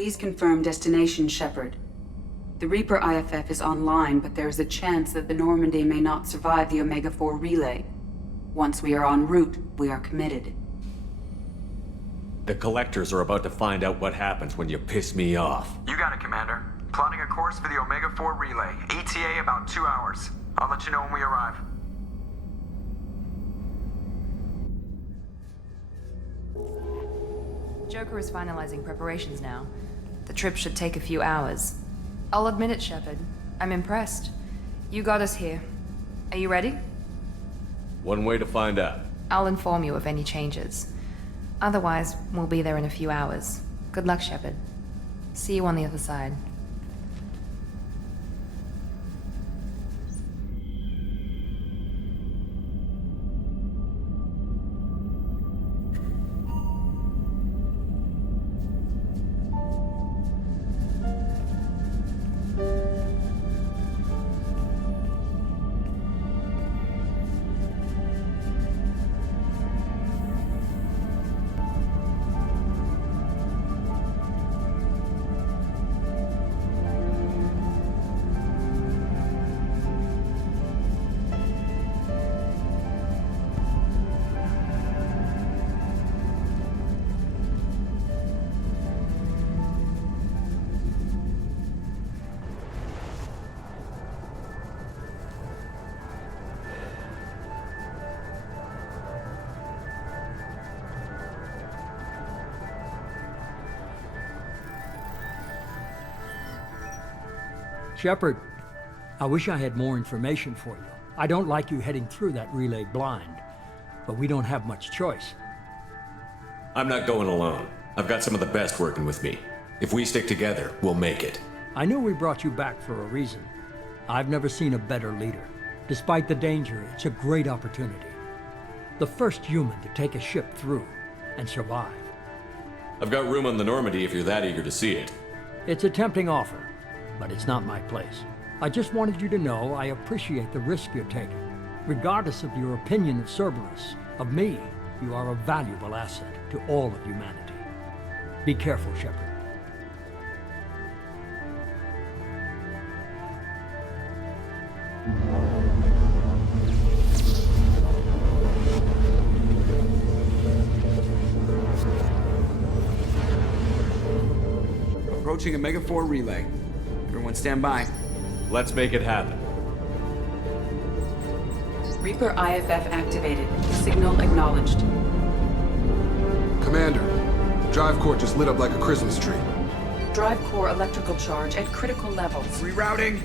Please confirm destination, Shepard. The Reaper IFF is online, but there is a chance that the Normandy may not survive the Omega-4 relay. Once we are en route, we are committed. The Collectors are about to find out what happens when you piss me off. You got it, Commander. Plotting a course for the Omega-4 relay. ETA about 2 hours. I'll let you know when we arrive. Joker is finalizing preparations now. The trip should take a few hours. I'll admit it, Shepard. I'm impressed. You got us here. Are you ready? One way to find out. I'll inform you of any changes. Otherwise, we'll be there in a few hours. Good luck, Shepard. See you on the other side. Shepard, I wish I had more information for you. I don't like you heading through that relay blind, but we don't have much choice. I'm not going alone. I've got some of the best working with me. If we stick together, we'll make it. I knew we brought you back for a reason. I've never seen a better leader. Despite the danger, it's a great opportunity. The first human to take a ship through and survive. I've got room on the Normandy if you're that eager to see it. It's a tempting offer, but it's not my place. I just wanted you to know I appreciate the risk you're taking. Regardless of your opinion of Cerberus, of me, you are a valuable asset to all of humanity. Be careful, Shepard. Approaching Omega-4 relay. Everyone stand by. Let's make it happen. Reaper IFF activated. Signal acknowledged. Commander, drive core just lit up like a Christmas tree. Drive core electrical charge at critical levels. Rerouting.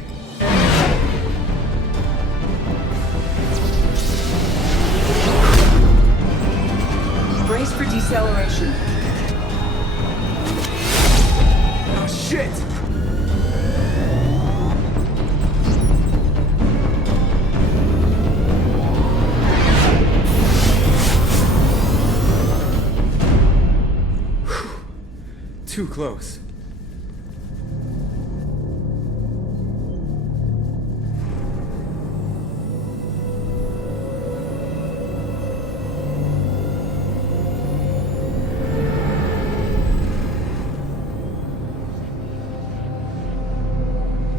Brace for deceleration. Oh, shit! Too close.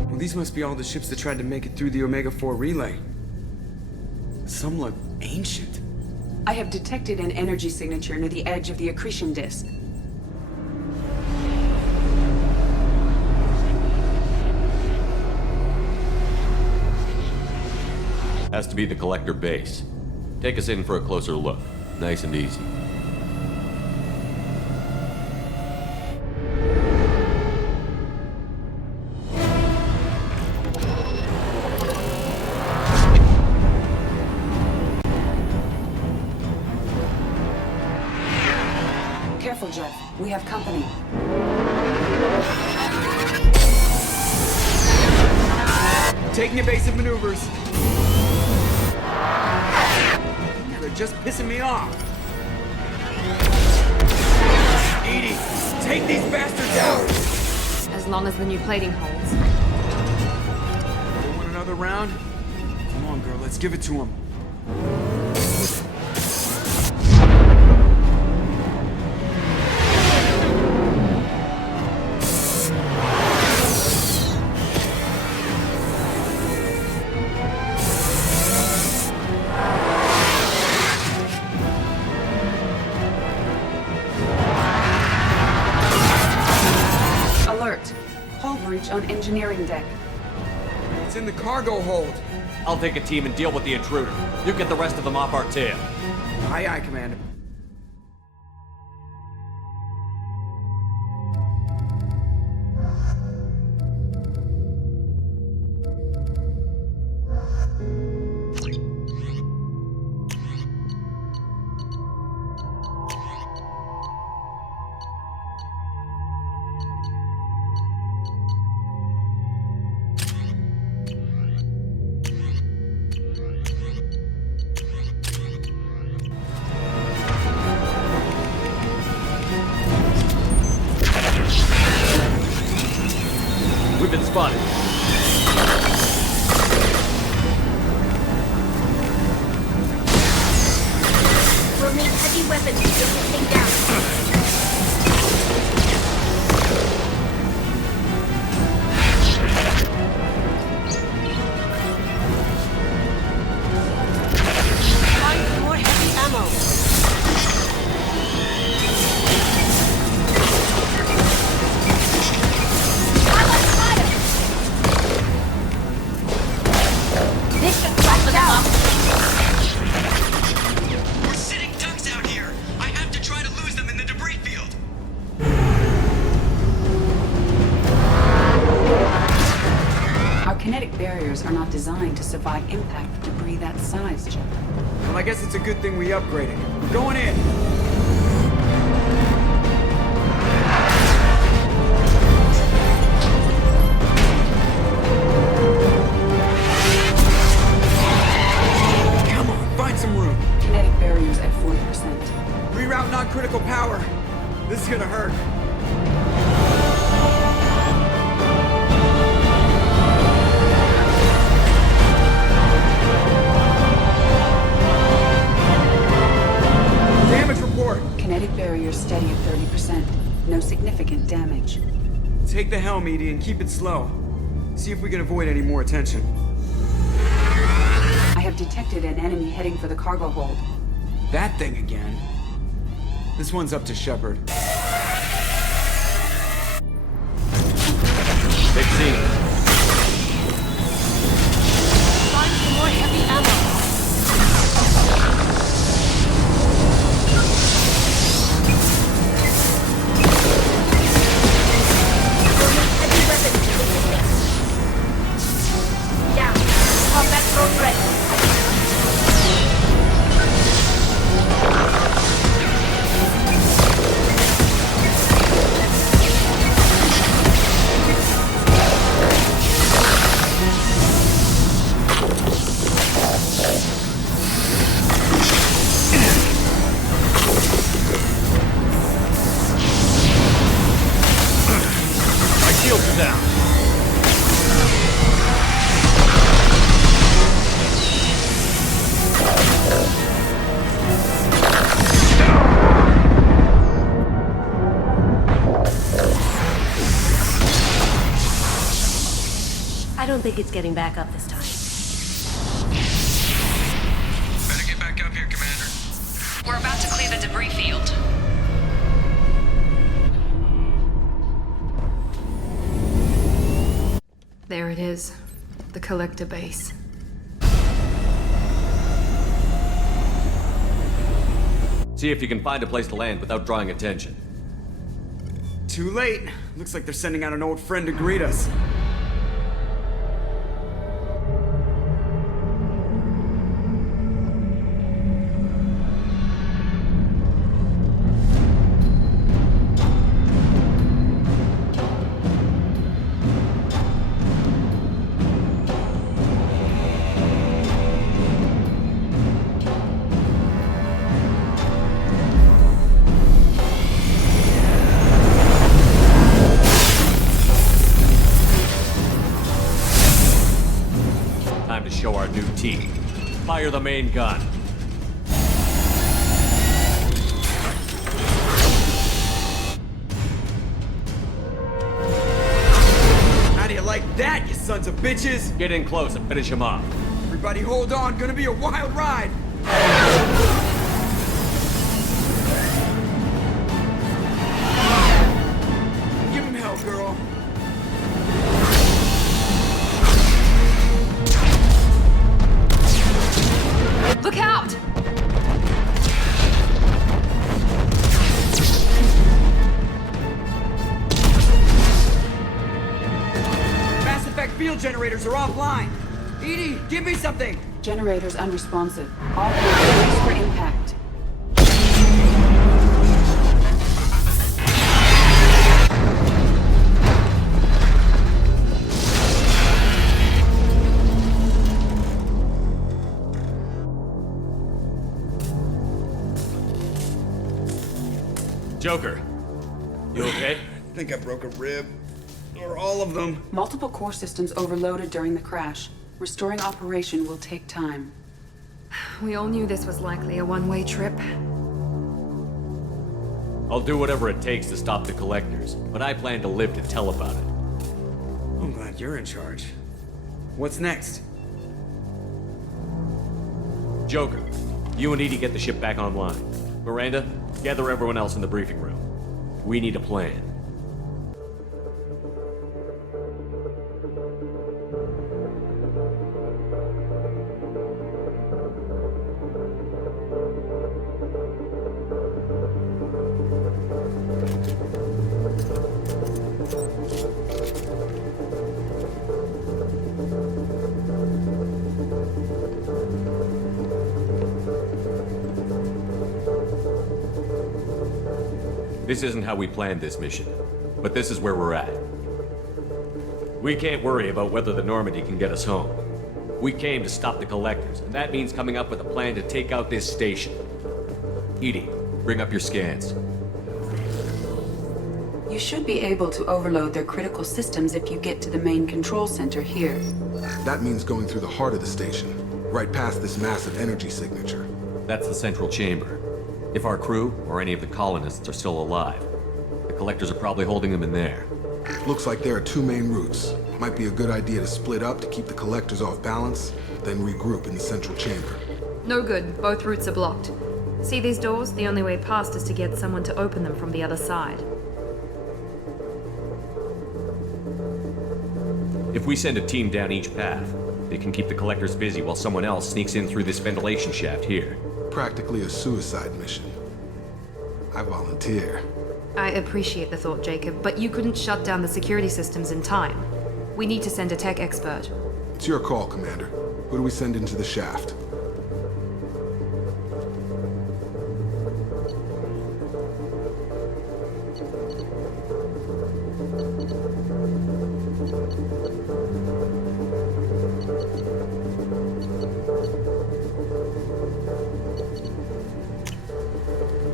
Well, these must be all the ships that tried to make it through the Omega-4 relay. Some look ancient. I have detected an energy signature near the edge of the accretion disk. Has to be the Collector base. Take us in for a closer look. Nice and easy. Careful, Jeff. We have company. Taking evasive maneuvers. They're just pissing me off. Edie, take these bastards out! As long as the new plating holds. You want another round? Come on, girl, let's give it to him. on engineering deck. It's in the cargo hold. I'll take a team and deal with the intruder. You get the rest of them off our tail. Aye, aye, Commander. We've been spotted. We'll need heavy weapons to get this thing down. Find more heavy ammo. This should flash down. We're sitting ducks out here. I have to try to lose them in the debris field. Our kinetic barriers are not designed to survive impact with debris that size, Shepard. Well, I guess it's a good thing we upgraded. We're going in. Come on, find some room. Kinetic barriers at 40%. Reroute non-critical power. This is gonna hurt. Damage report. Kinetic barriers steady at 30%. No significant damage. Take the helm, Edie, and keep it slow. See if we can avoid any more attention. I have detected an enemy heading for the cargo hold. That thing again. This one's up to Shepard. Big scene. Find some more heavy ammo. We'll need heavy weapons to get this thing down. Combat drone ready. My shields are down. I don't think it's getting back up this time. Better get back up here, Commander. We're about to clear the debris field. There it is. The collector base. See if you can find a place to land without drawing attention. Too late. Looks like they're sending out an old friend to greet us. Time to show our new team. Fire the main gun. How do you like that, you sons of bitches? Get in close and finish him off. Everybody hold on, gonna be a wild ride. Give him hell, girl. generators are offline. Edie, give me something! Generators unresponsive. All hands brace for impact. Joker, you okay? I think I broke a rib. Or all of them. Multiple core systems overloaded during the crash. Restoring operation will take time. We all knew this was likely a one-way trip. I'll do whatever it takes to stop the collectors, but I plan to live to tell about it. I'm glad you're in charge. What's next? Joker, you and Edie get the ship back online. Miranda, gather everyone else in the briefing room. We need a plan. This isn't how we planned this mission, but this is where we're at. We can't worry about whether the Normandy can get us home. We came to stop the collectors, and that means coming up with a plan to take out this station. Edie, bring up your scans. You should be able to overload their critical systems if you get to the main control center here. That means going through the heart of the station, right past this massive energy signature. That's the central chamber. If our crew, or any of the colonists, are still alive, the collectors are probably holding them in there. Looks like there are two main routes. Might be a good idea to split up to keep the collectors off balance, then regroup in the central chamber. No good. Both routes are blocked. See these doors? The only way past is to get someone to open them from the other side. If we send a team down each path, they can keep the collectors busy while someone else sneaks in through this ventilation shaft here. Practically a suicide mission. I volunteer. I appreciate the thought, Jacob, but you couldn't shut down the security systems in time. We need to send a tech expert. It's your call, Commander. Who do we send into the shaft?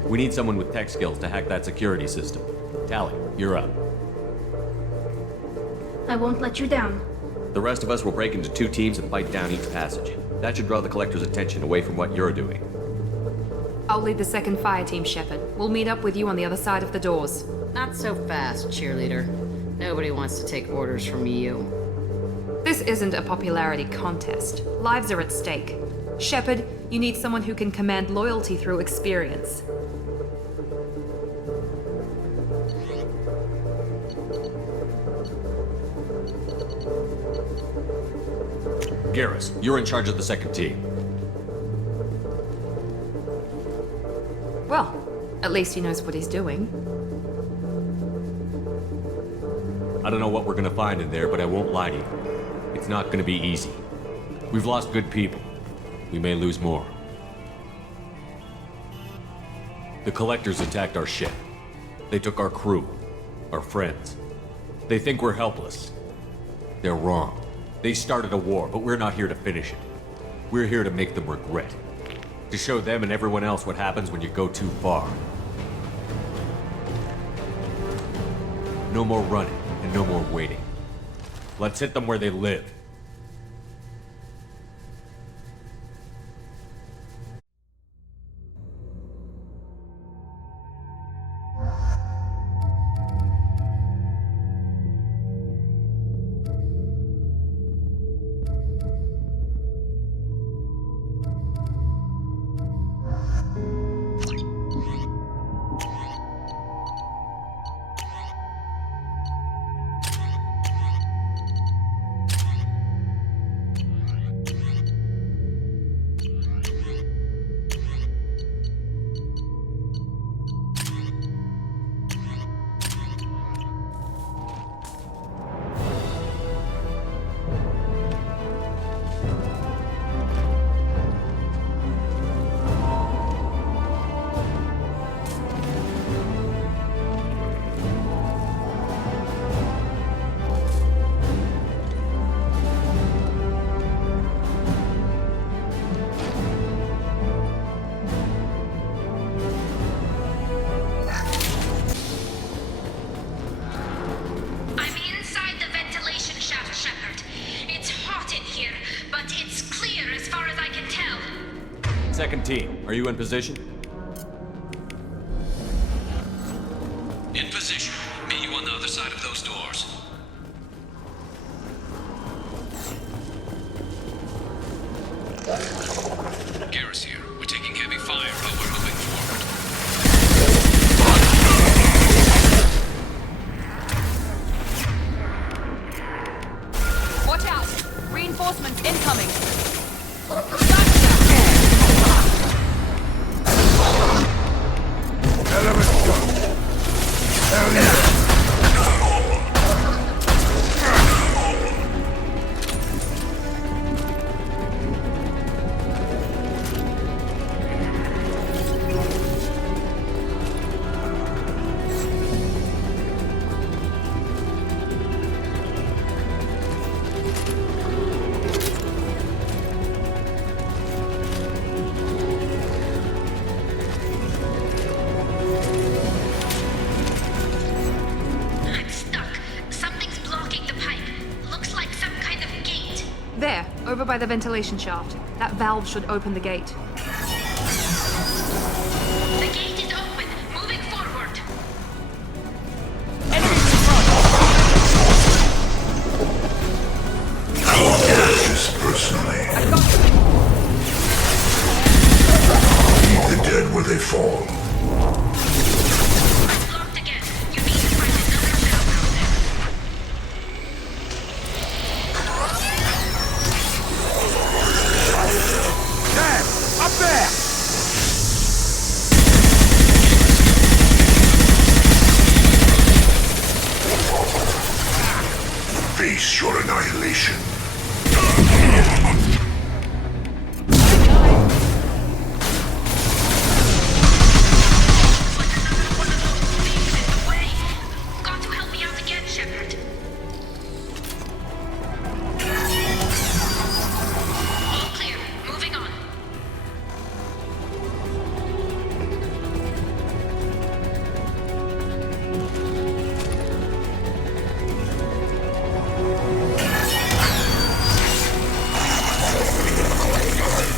We need someone with tech skills to hack that security system. Tally, you're up. I won't let you down. The rest of us will break into two teams and fight down each passage. That should draw the collector's attention away from what you're doing. I'll lead the second fire team, Shepard. We'll meet up with you on the other side of the doors. Not so fast, cheerleader. Nobody wants to take orders from you. This isn't a popularity contest. Lives are at stake. Shepard, you need someone who can command loyalty through experience. Garrus, you're in charge of the second team. Well, at least he knows what he's doing. I don't know what we're gonna find in there, but I won't lie to you. It's not gonna be easy. We've lost good people. We may lose more. The collectors attacked our ship. They took our crew, our friends. They think we're helpless. They're wrong. They started a war, but we're not here to finish it. We're here to make them regret. To show them and everyone else what happens when you go too far. No more running, and no more waiting. Let's hit them where they live. team. Are you in position? In position. Meet you on the other side of those doors. Garrus here. We're taking heavy fire, but we're moving forward. Watch out! Reinforcements incoming! I'm stuck. Something's blocking the pipe. Looks like some kind of gate. There, over by the ventilation shaft. That valve should open the gate. The gate is open. Moving forward. Just personally. I've got you. Keep the dead where they fall. I'm blocked again. You need to find another valve out there. Up there! Face your annihilation. Got to help me out again, Shepard. All clear. Moving on.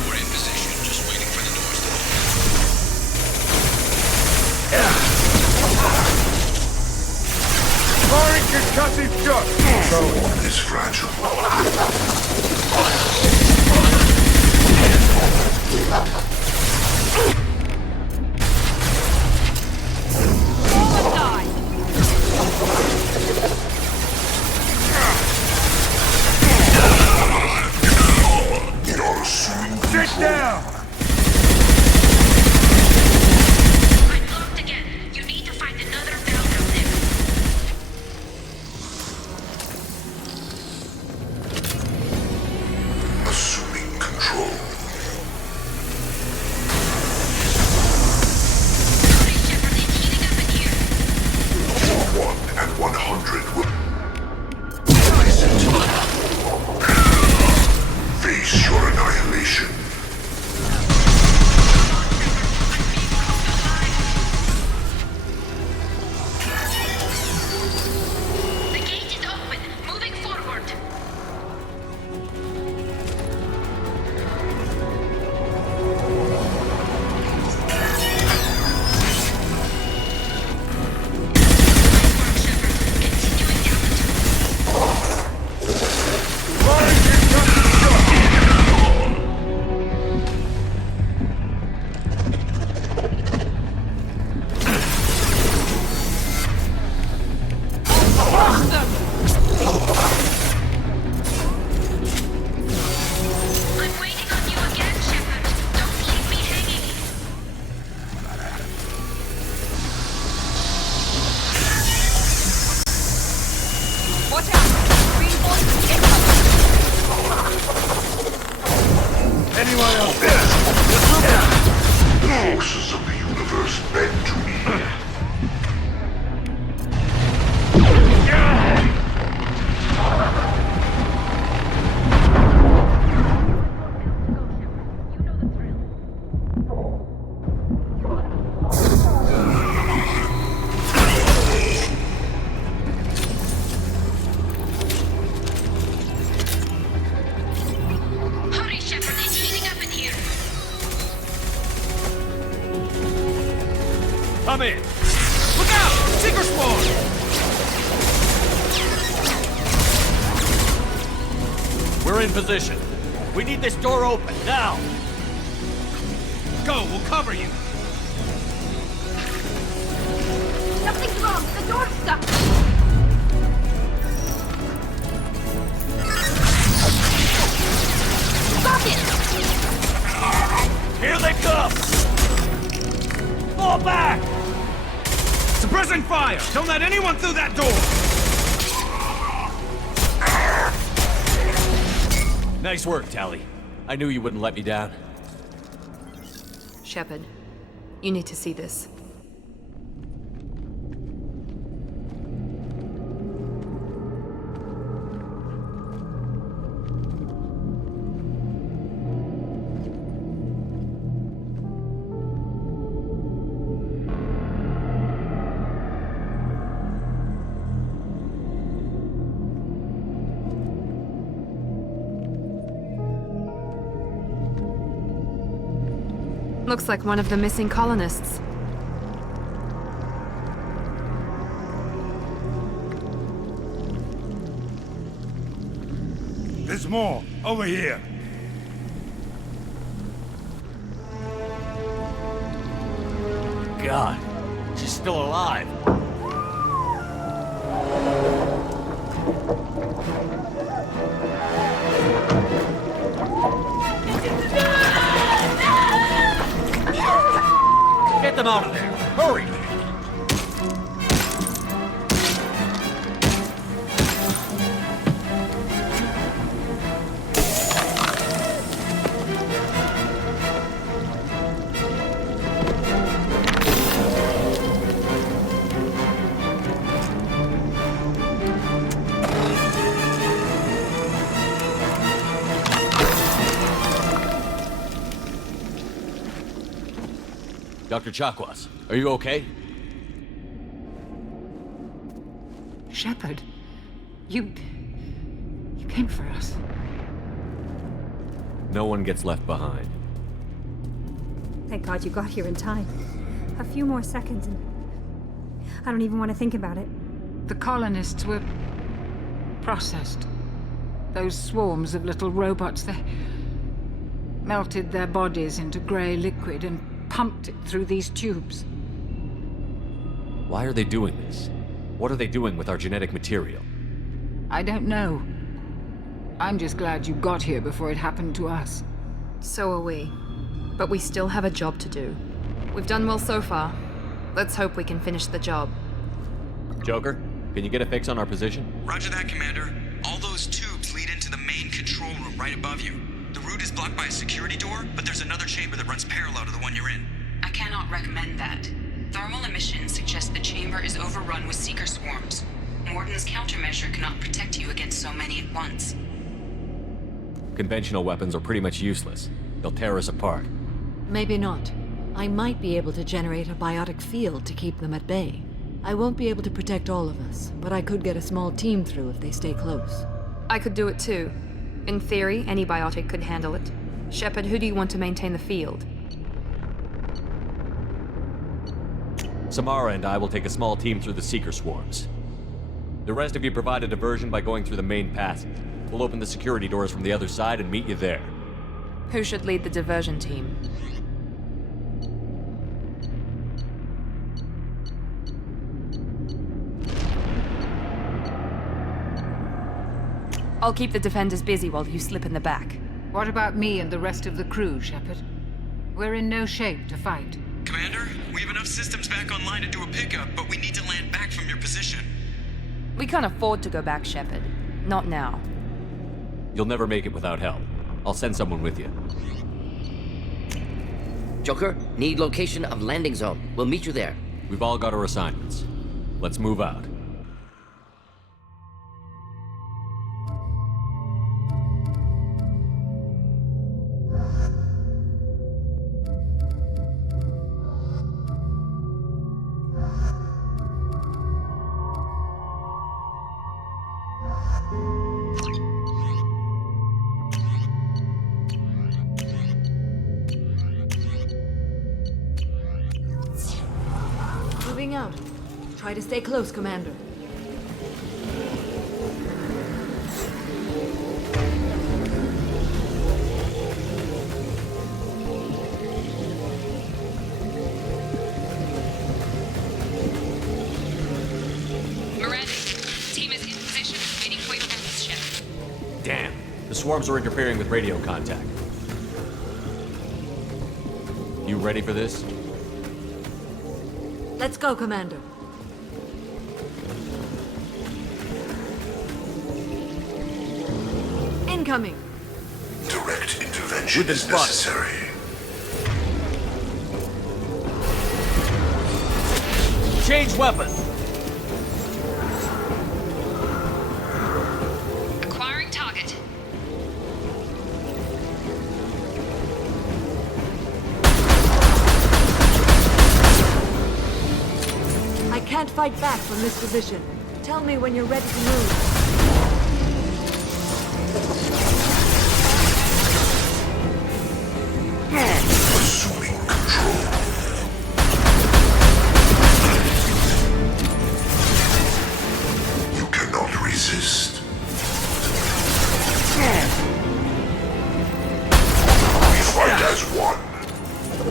We're in position, just waiting for the doors to open. Firing concussive shot! Someone is fragile. You're assuming Sit down! I'm blocked again. You need to find another valve out there. assuming control. Hurry, Shepard. It's heating up in here. 1 and 100 will face your annihilation. The gate is open. Moving forward. Continuing down the Firing concussive shot! I'm waiting on you again, Shepard. Don't leave me hanging. Watch out! Reinforcements incoming! Anyone else there? The forces of the universe bend to me. Hurry, Shepard. It's heating up in here. Come in. Look out! Seeker spawn! We're in position. We need this door open, now! Go, we'll cover you! Something's wrong! The door's stuck! Lock it! Here they come! Fall back! Suppressing fire! Don't let anyone through that door! Nice work, Tally. I knew you wouldn't let me down. Shepard, you need to see this. Looks like one of the missing colonists. There's more. Over here. God, she's still alive. Get them out of there! Hurry! Dr. Chakwas, are you okay? Shepard, you came for us. No one gets left behind. Thank God you got here in time. A few more seconds and I don't even want to think about it. The colonists were processed. Those swarms of little robots, they melted their bodies into grey liquid and pumped it through these tubes. Why are they doing this? What are they doing with our genetic material? I don't know. I'm just glad you got here before it happened to us. So are we. But we still have a job to do. We've done well so far. Let's hope we can finish the job. Joker, can you get a fix on our position? Roger that, Commander. All those tubes lead into the main control room right above you. The route is blocked by a security door, but there's another chamber that runs parallel to the one you're in. I cannot recommend that. Thermal emissions suggest the chamber is overrun with seeker swarms. Morden's countermeasure cannot protect you against so many at once. Conventional weapons are pretty much useless. They'll tear us apart. Maybe not. I might be able to generate a biotic field to keep them at bay. I won't be able to protect all of us, but I could get a small team through if they stay close. I could do it too. In theory, any biotic could handle it. Shepard, who do you want to maintain the field? Samara and I will take a small team through the Seeker swarms. The rest of you provide a diversion by going through the main passage. We'll open the security doors from the other side and meet you there. Who should lead the diversion team? I'll keep the defenders busy while you slip in the back. What about me and the rest of the crew, Shepard? We're in no shape to fight. Commander, we have enough systems back online to do a pickup, but we need to land back from your position. We can't afford to go back, Shepard. Not now. You'll never make it without help. I'll send someone with you. Joker, need location of landing zone. We'll meet you there. We've all got our assignments. Let's move out. heading out. Try to stay close, Commander. Miranda, team is in position, waiting for your orders, Shepard. Damn. The swarms are interfering with radio contact. You ready for this? Let's go, Commander. Incoming. Direct intervention We've been is spotted. necessary. Change weapon! Acquiring target. I can't fight back from this position. Tell me when you're ready to move. Assuming control. You cannot resist. We fight as one.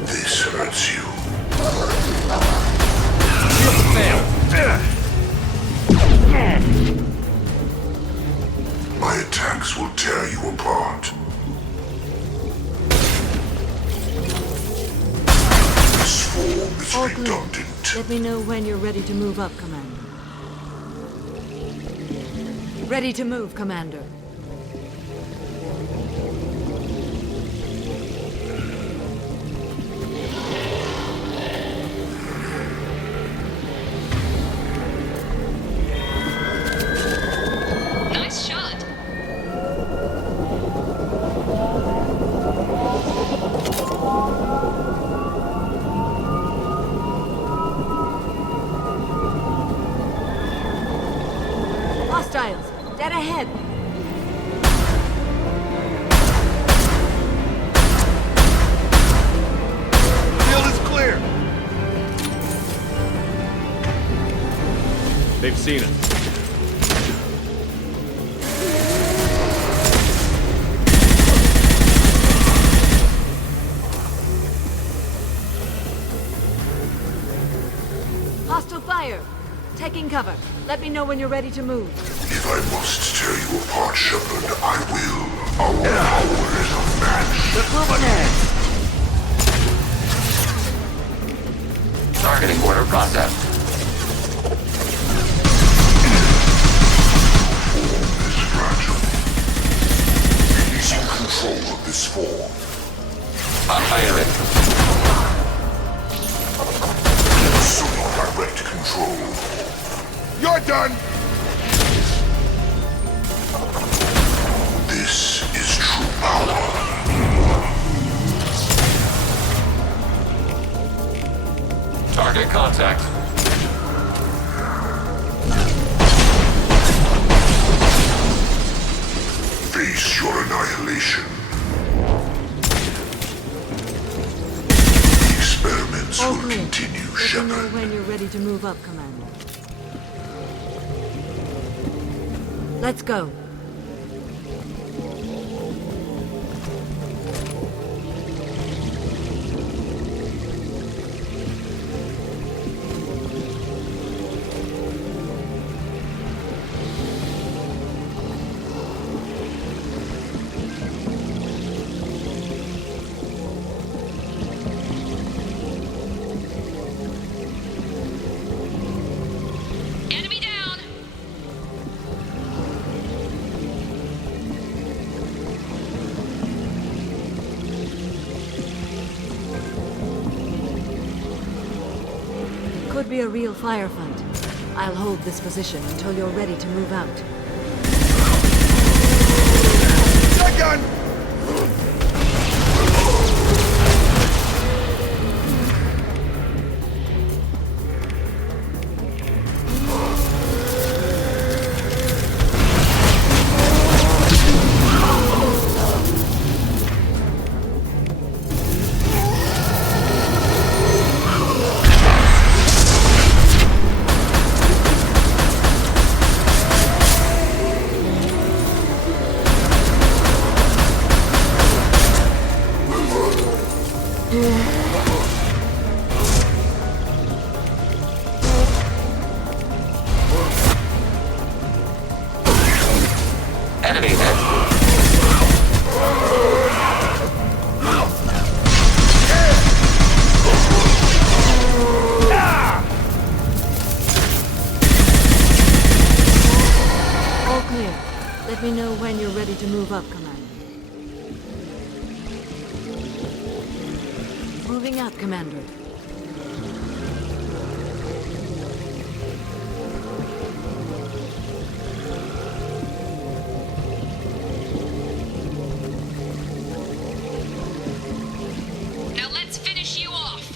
This hurts you. My attacks will tear you apart. This form is All clear. redundant. Let me know when you're ready to move up, Commander. Ready to move, Commander. Nice shot. Hostiles, dead ahead. Field is clear. They've seen us. Hostile fire. Taking cover. Let me know when you're ready to move. If I must tear you apart, Shepard, I will. Our power is unmatched. Targeting order processed. Is fragile. Releasing control of this form. Firing. Assuming direct control. You're done! This is true power. Target contact. Face your annihilation. The experiments All will clear. continue, Let me know Shepard. when you're ready to move up, Commander. Let's go. Enemy down. Could be a real firefight. I'll hold this position until you're ready to move out. Shotgun! to move up, Commander. Moving up, Commander. Now let's finish you off.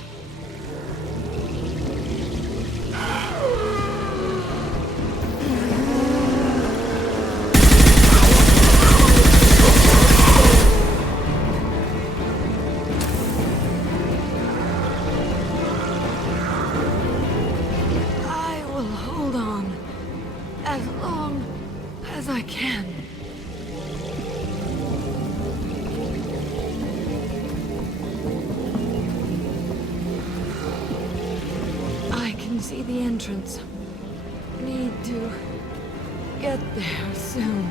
I will hold on as long as I can. I can see the entrance. Need to get there soon.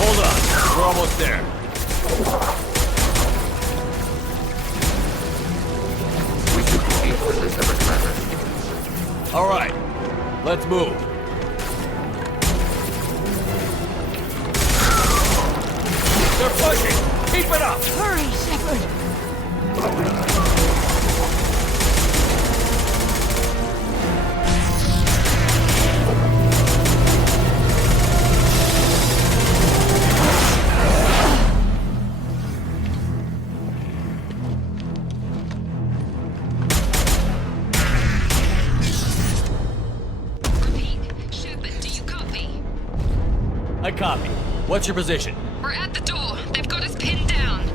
Hold on, we're almost there. We should proceed for this ever, Commander. All right, let's move. They're pushing! Keep it up! Hurry, Shepard! Repeat. Shepard, do you copy? I copy. What's your position? We're at the door. They've got us pinned down.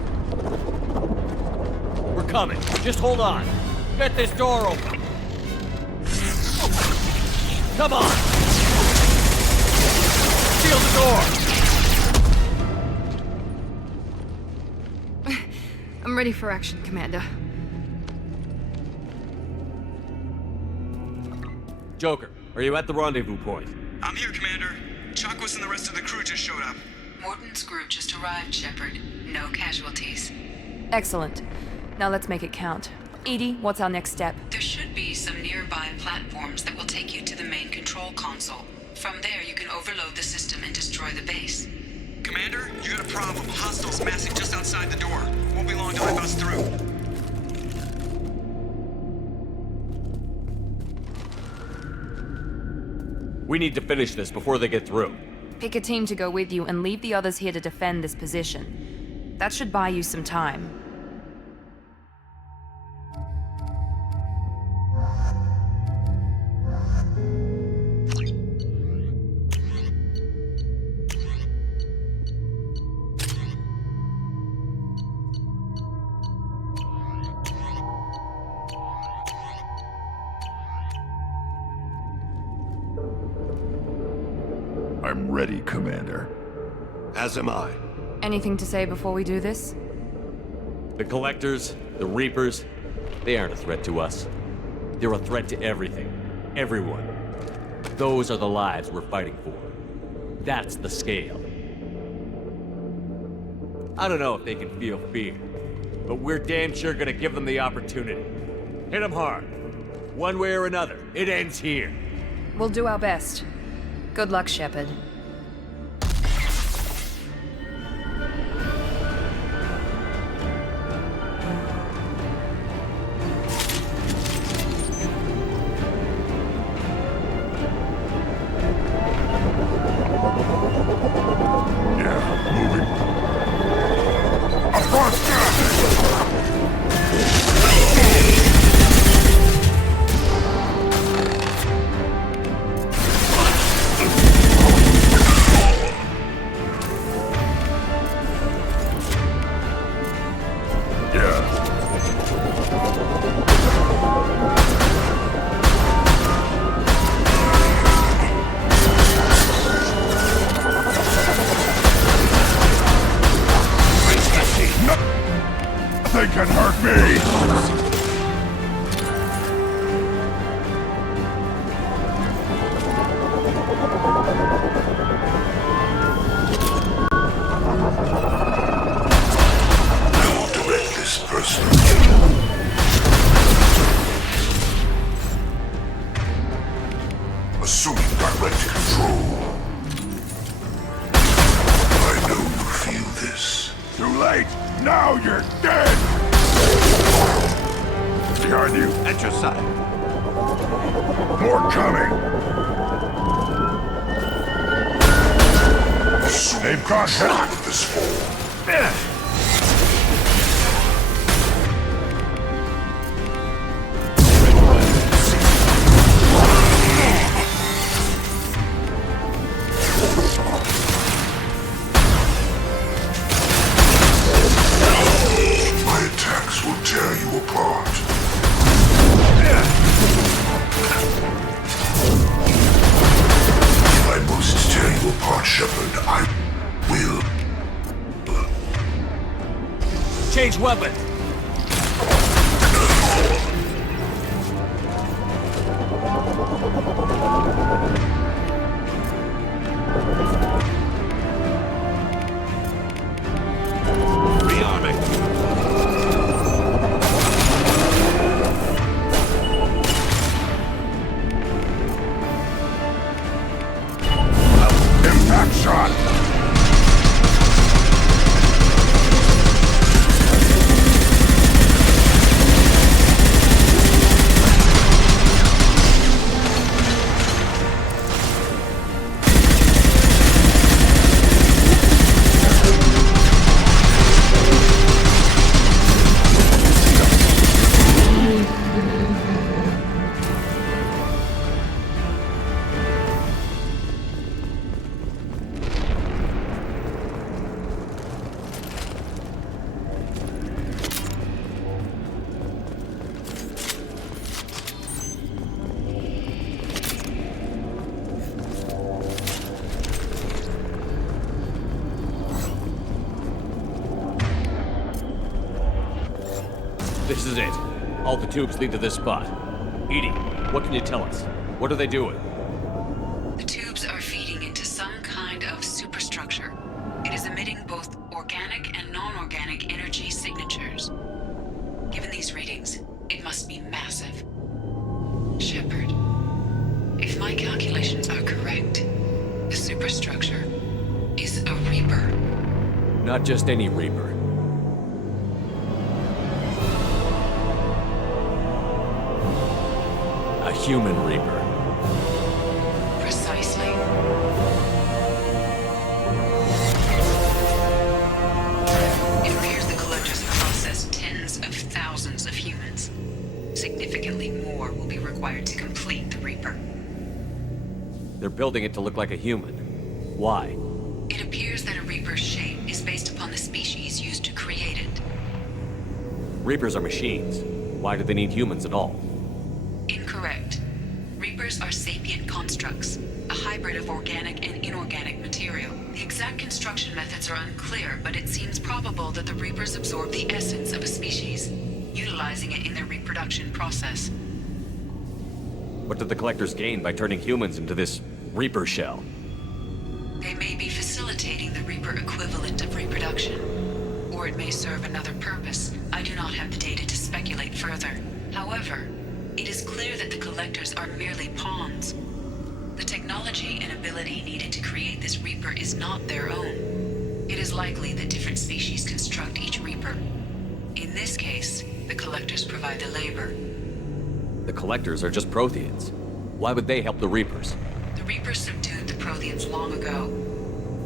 We're coming. Just hold on. Get this door open. Come on! Seal the door! I'm ready for action, Commander. Joker, are you at the rendezvous point? I'm here, Commander. Chakwas and the rest of the crew just showed up. Morton's group just arrived, Shepard. No casualties. Excellent. Now let's make it count. Edie, what's our next step? There should be some nearby platforms that will take you to the main control console. From there, you can overload the system and destroy the base. Commander, you got a problem. Hostiles massing just outside the door. Won't be long till they bust through. We need to finish this before they get through. Pick a team to go with you and leave the others here to defend this position. That should buy you some time. I'm ready, Commander. As am I. Anything to say before we do this? The Collectors, the Reapers, they aren't a threat to us. They're a threat to everything. Everyone. Those are the lives we're fighting for. That's the scale. I don't know if they can feel fear, but we're damn sure gonna give them the opportunity. Hit them hard. One way or another, it ends here. We'll do our best. Good luck, Shepard. Nothing can hurt me! on you. At your side. More coming. They've got help with this fool. My attacks will tear you apart. If I must tear you apart, Shepard, I will. Change weapon! Rearming. Impact shot. This is it. All the tubes lead to this spot. Edie, what can you tell us? What are they doing? The tubes are feeding into some kind of superstructure. It is emitting both organic and non-organic energy signatures. Given these readings, it must be massive. Shepard, if my calculations are correct, the superstructure is a Reaper. Not just any Reaper. A human Reaper. Precisely. It appears the collectors have processed tens of thousands of humans. Significantly more will be required to complete the Reaper. They're building it to look like a human. Why? It appears that a Reaper's shape is based upon the species used to create it. Reapers are machines. Why do they need humans at all? Incorrect. Reapers are sapient constructs, a hybrid of organic and inorganic material. The exact construction methods are unclear, but it seems probable that the Reapers absorb the essence of a species, utilizing it in their reproduction process. What did the collectors gain by turning humans into this Reaper shell? They may be facilitating the Reaper equivalent of reproduction, or it may serve another purpose. I do not have the data to speculate further. However, it is clear that the collectors are merely pawns. The technology and ability needed to create this Reaper is not their own. It is likely that different species construct each Reaper. In this case, the collectors provide the labor. The collectors are just Protheans. Why would they help the Reapers? The Reapers subdued the Protheans long ago.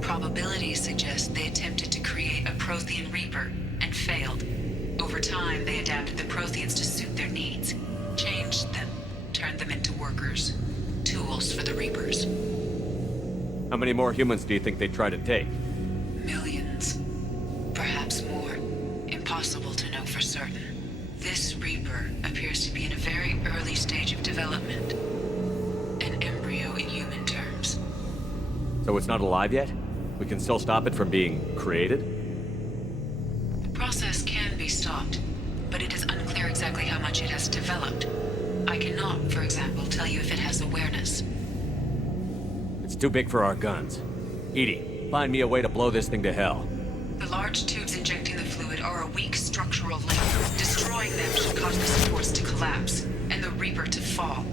Probabilities suggest they attempted to create a Prothean Reaper and failed. Over time, they adapted the Protheans to suit their needs, changed them, turned them into workers, tools for the Reapers. How many more humans do you think they'd try to take? Millions. Perhaps more. Impossible to know for certain. This Reaper appears to be in a very early stage of development. An embryo in human terms. So it's not alive yet? We can still stop it from being created? The process can be stopped, but it is unclear exactly how much it has developed. I cannot, for example, tell you if it has awareness. It's too big for our guns. Edie, find me a way to blow this thing to hell. The large tubes injecting the fluid are a weak structural link. Destroying them should cause the supports to collapse, and the Reaper to fall.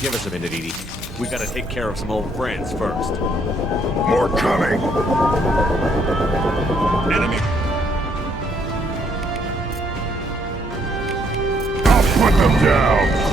Give us a minute, Edie. We gotta take care of some old friends first. More coming! Enemy! I'll Hunt them down!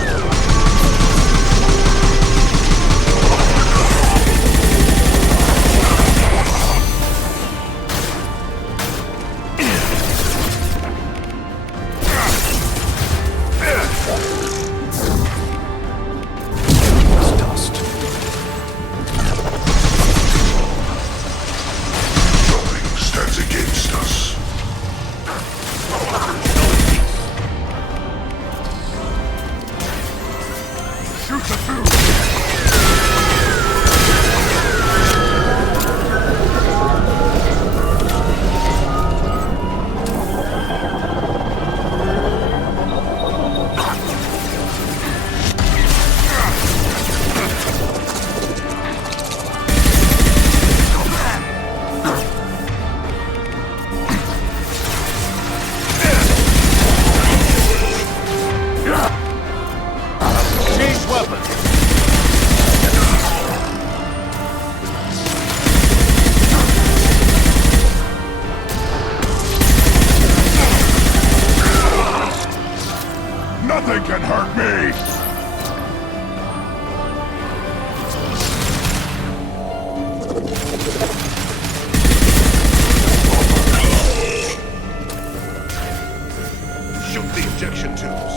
Nothing can hurt me! Shoot the injection tubes.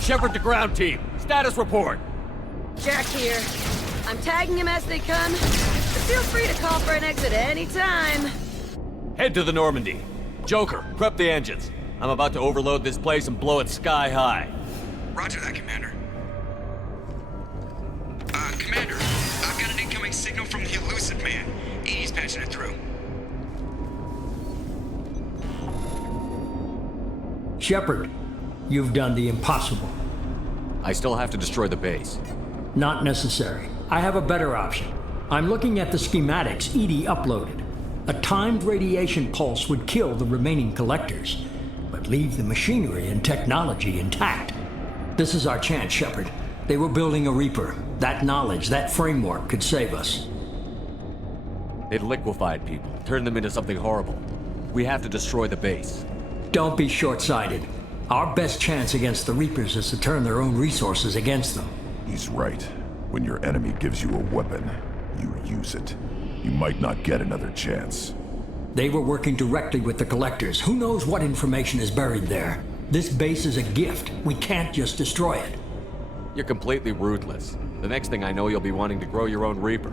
Shepard to ground team. Status report. Jack here. I'm tagging him as they come. But feel free to call for an exit anytime. Head to the Normandy. Joker, prep the engines. I'm about to overload this place and blow it sky high. Roger that, Commander. Commander, I've got an incoming signal from the Elusive Man. Edie's patching it through. Shepard, you've done the impossible. I still have to destroy the base. Not necessary. I have a better option. I'm looking at the schematics Edie uploaded. A timed radiation pulse would kill the remaining collectors, but leave the machinery and technology intact. This is our chance, Shepard. They were building a Reaper. That knowledge, that framework could save us. It liquefied people, turned them into something horrible. We have to destroy the base. Don't be short-sighted. Our best chance against the Reapers is to turn their own resources against them. He's right. When your enemy gives you a weapon, you use it. You might not get another chance. They were working directly with the collectors. Who knows what information is buried there? This base is a gift. We can't just destroy it. You're completely ruthless. The next thing I know, you'll be wanting to grow your own Reaper.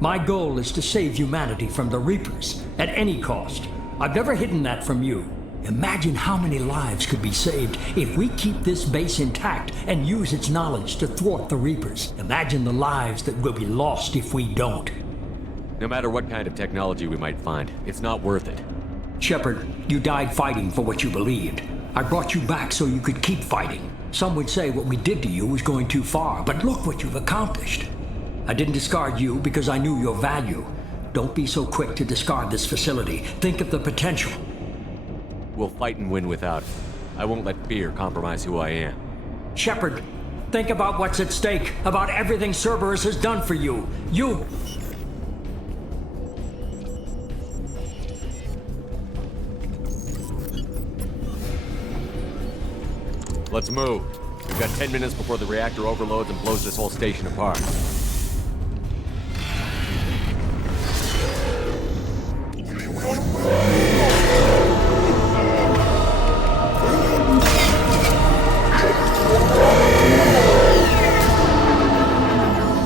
My goal is to save humanity from the Reapers, at any cost. I've never hidden that from you. Imagine how many lives could be saved if we keep this base intact and use its knowledge to thwart the Reapers. Imagine the lives that will be lost if we don't. No matter what kind of technology we might find, it's not worth it. Shepard, you died fighting for what you believed. I brought you back so you could keep fighting. Some would say what we did to you was going too far, but look what you've accomplished. I didn't discard you because I knew your value. Don't be so quick to discard this facility. Think of the potential. We'll fight and win without it. I won't let fear compromise who I am. Shepard, think about what's at stake, about everything Cerberus has done for you. You... Let's move. We've got 10 minutes before the reactor overloads and blows this whole station apart.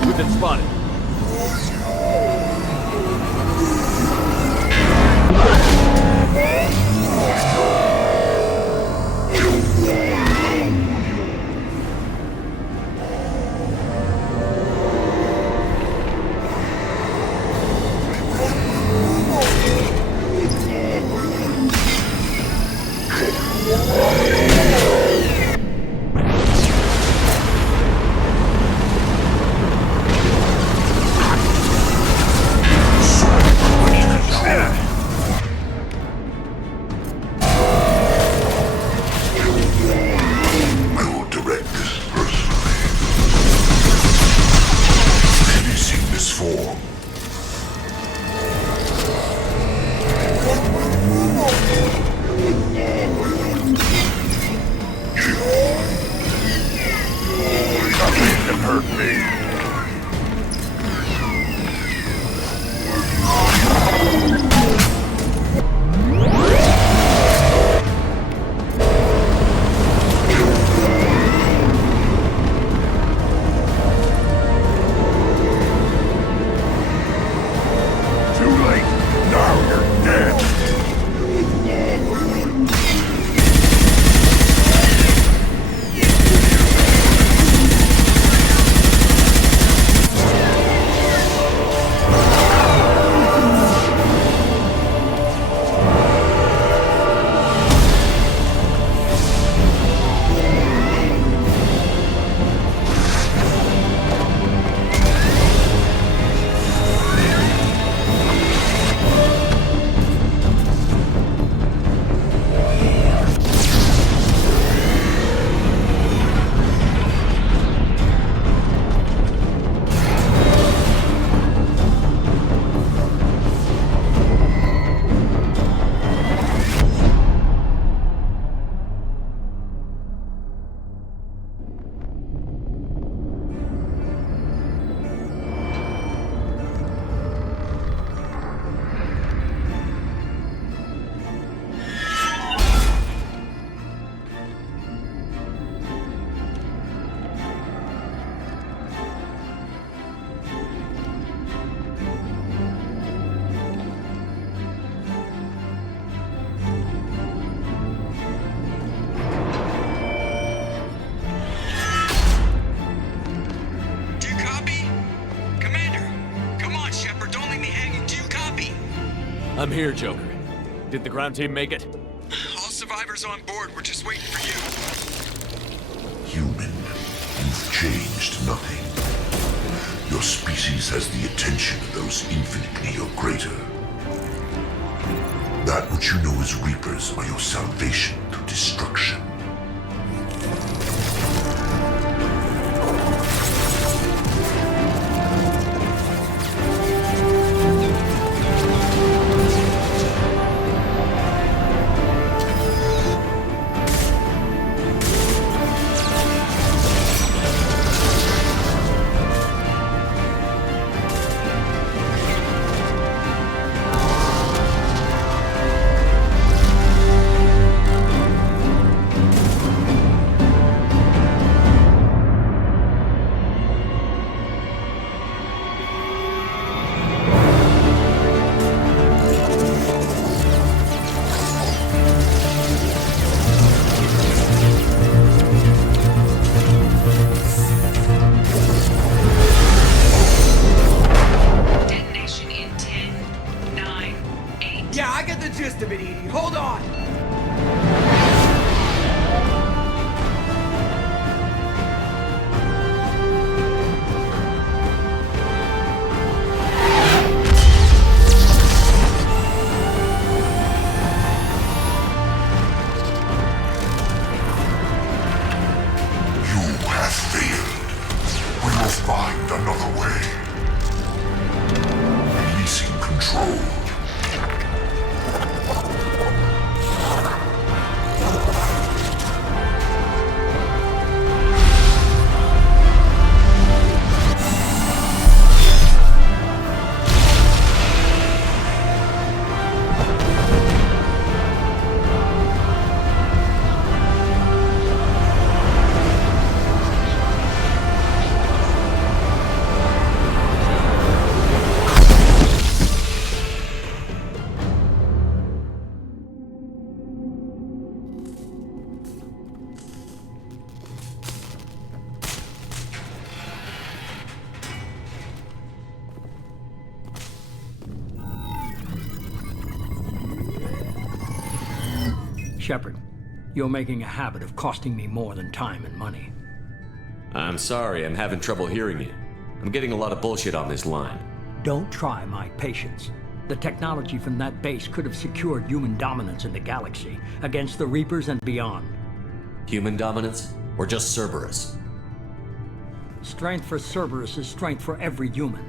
We've been spotted. I'm here, Joker. Did the ground team make it? All survivors on board. We're just waiting for you. Human, you've changed nothing. Your species has the attention of those infinitely or greater. That which you know as Reapers are your salvation through destruction. Shepard, you're making a habit of costing me more than time and money. I'm sorry, I'm having trouble hearing you. I'm getting a lot of bullshit on this line. Don't try my patience. The technology from that base could have secured human dominance in the galaxy against the Reapers and beyond. Human dominance? Or just Cerberus? Strength for Cerberus is strength for every human.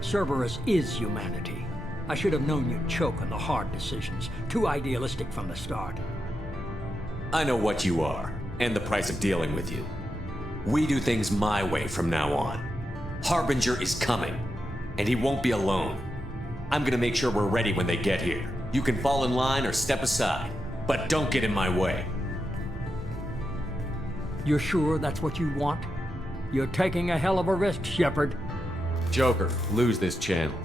Cerberus is humanity. I should have known you'd choke on the hard decisions. Too idealistic from the start. I know what you are, and the price of dealing with you. We do things my way from now on. Harbinger is coming, and he won't be alone. I'm gonna make sure we're ready when they get here. You can fall in line or step aside, but don't get in my way. You're sure that's what you want? You're taking a hell of a risk, Shepard. Joker, lose this channel.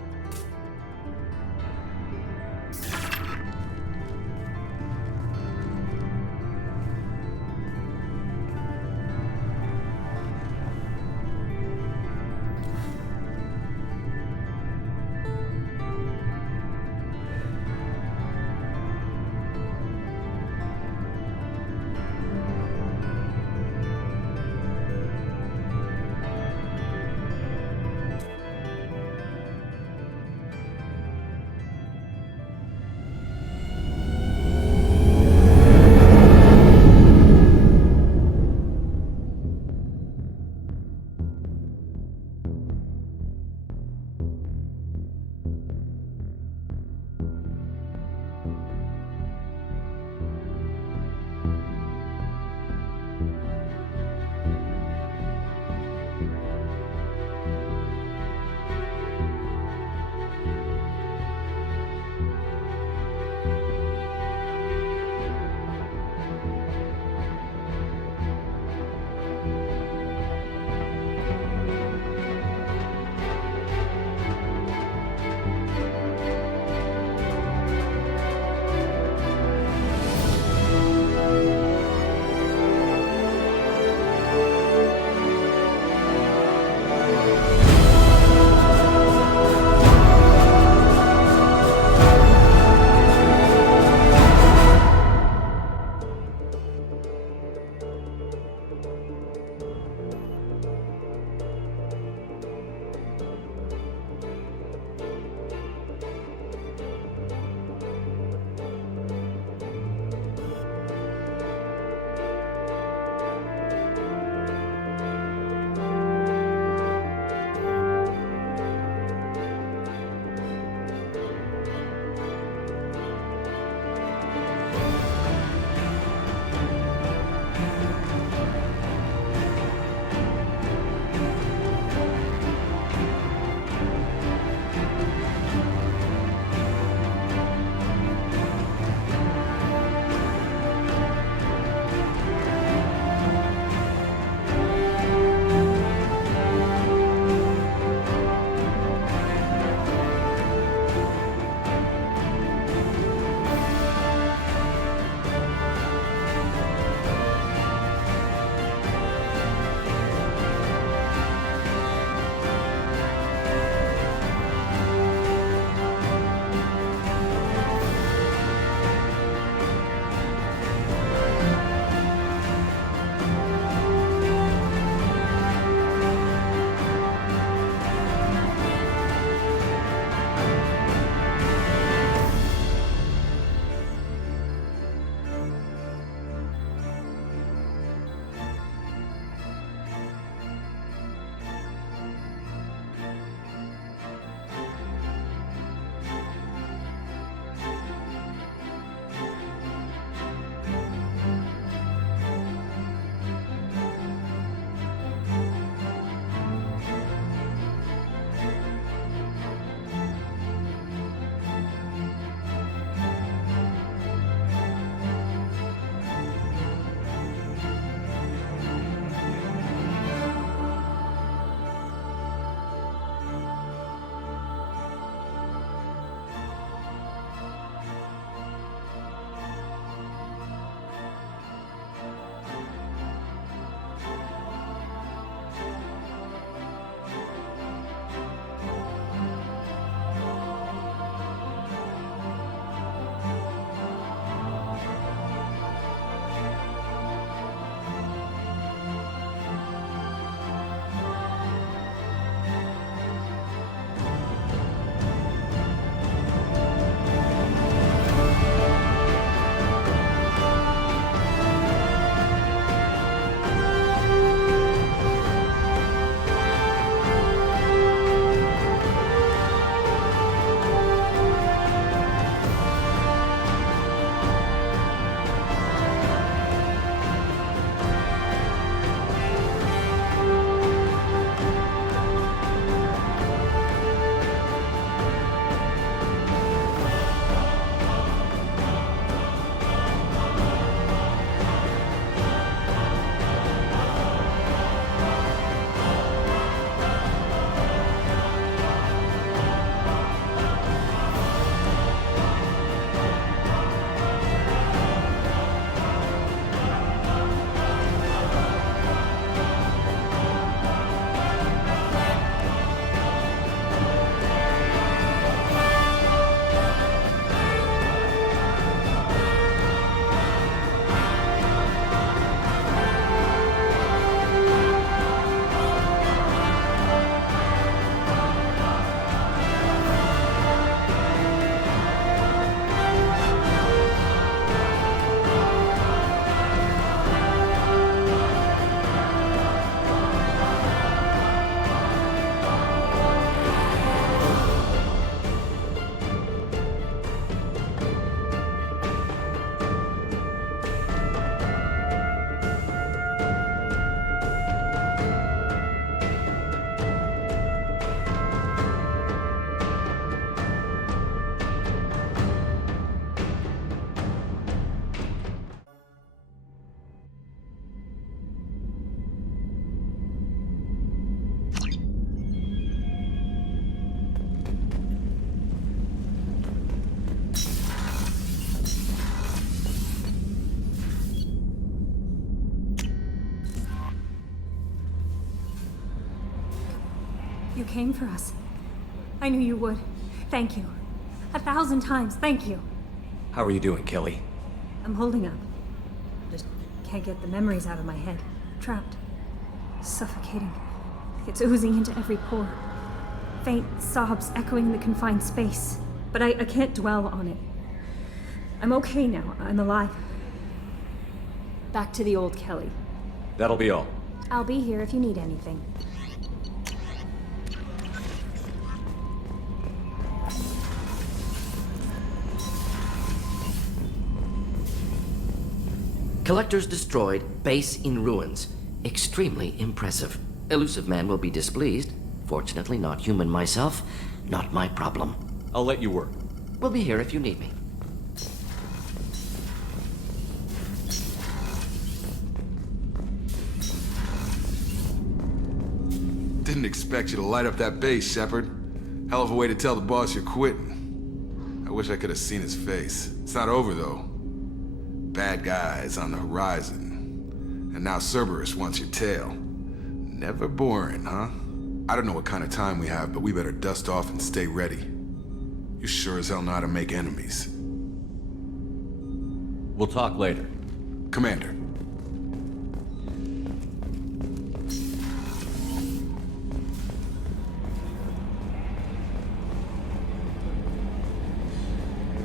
you came for us. I knew you would. Thank you. 1,000 times, thank you. How are you doing, Kelly? I'm holding up. Just can't get the memories out of my head. Trapped. Suffocating. It's oozing into every pore. Faint sobs echoing in the confined space. But I can't dwell on it. I'm okay now. I'm alive. Back to the old Kelly. That'll be all. I'll be here if you need anything. Collectors destroyed, base in ruins. Extremely impressive. Elusive man will be displeased. Fortunately, not human myself. Not my problem. I'll let you work. We'll be here if you need me. Didn't expect you to light up that base, Shepard. Hell of a way to tell the boss you're quitting. I wish I could have seen his face. It's not over, though. Bad guys on the horizon. And now Cerberus wants your tail. Never boring, huh? I don't know what kind of time we have, but we better dust off and stay ready. You sure as hell know how to make enemies. We'll talk later. Commander.